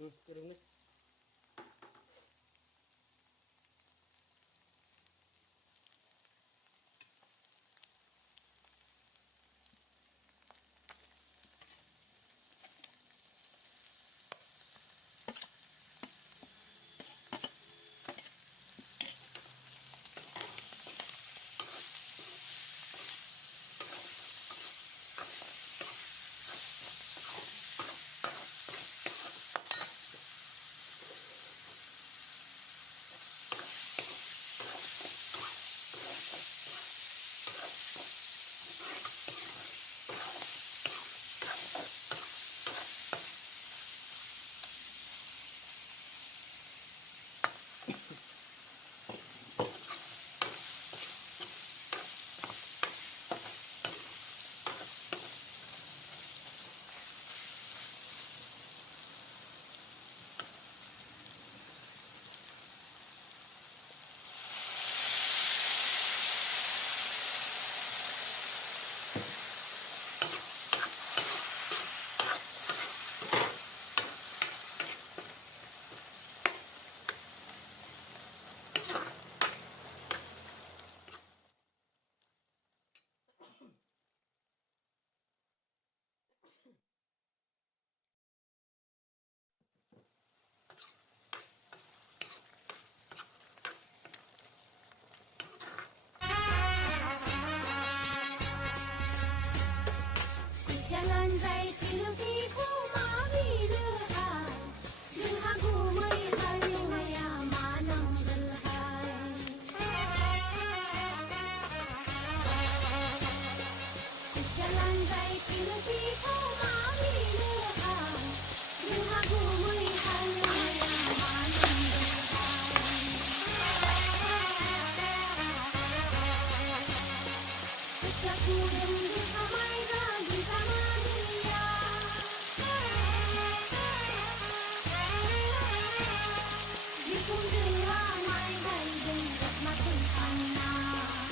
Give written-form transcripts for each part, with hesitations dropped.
Kering nih. Jalan raya tilu mari lehai, Lenghagu melihat maya manang belhai. Jalan raya tilu mari lehai, Lenghagu melihat maya manang belhai. Ucapku rindu samai lagi sama dia. Dipun ramai dan jenggot makin panas.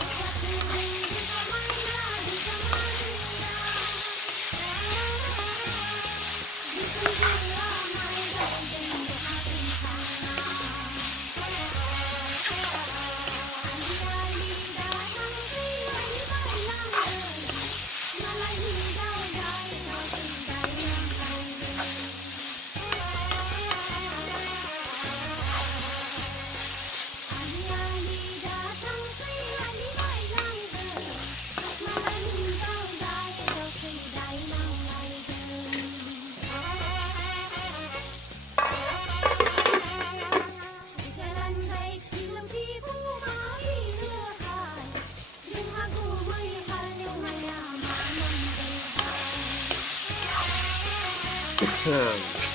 Ucapku rindu samai lagi sama dia. Dipun ramai dan jenggot makin panas. Ali-ali datang silai balang, malai hingau dai no sidai yang lain. Ali-ali datang silai balang, malai hingau dai no sidai yang lain. Jalan baik silam tipu mari lehai, Lenghagu melihat maya manang belhai.